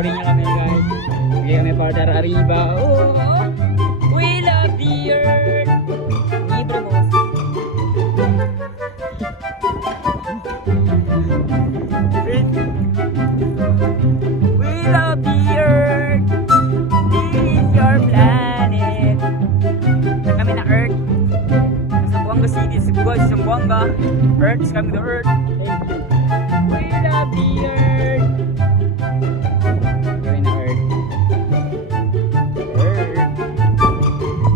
story niya kami guys. Hindi kami partner arriba. Oh, we love the earth. Libre mo. We love the earth. This is your planet. Saan kami na earth? Zamboanga City, Cebu, Zamboanga. Earth is coming to earth. Thank you. We love the earth. Gawin na earth. Earth.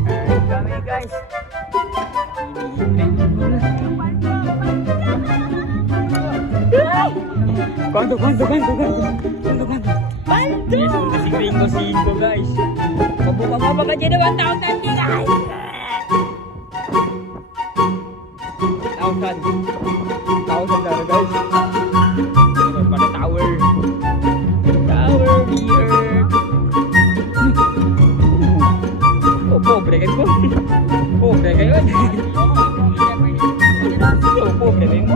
Earth kami guys. Kanto. Yes, kasing ringo guys. Mabuka ka dyan naman taon natin guys. 1,000 dollar guys. Pada tower the earth. Oh, pobre kayo po. Pobre kayo. Oh, pobre kayo.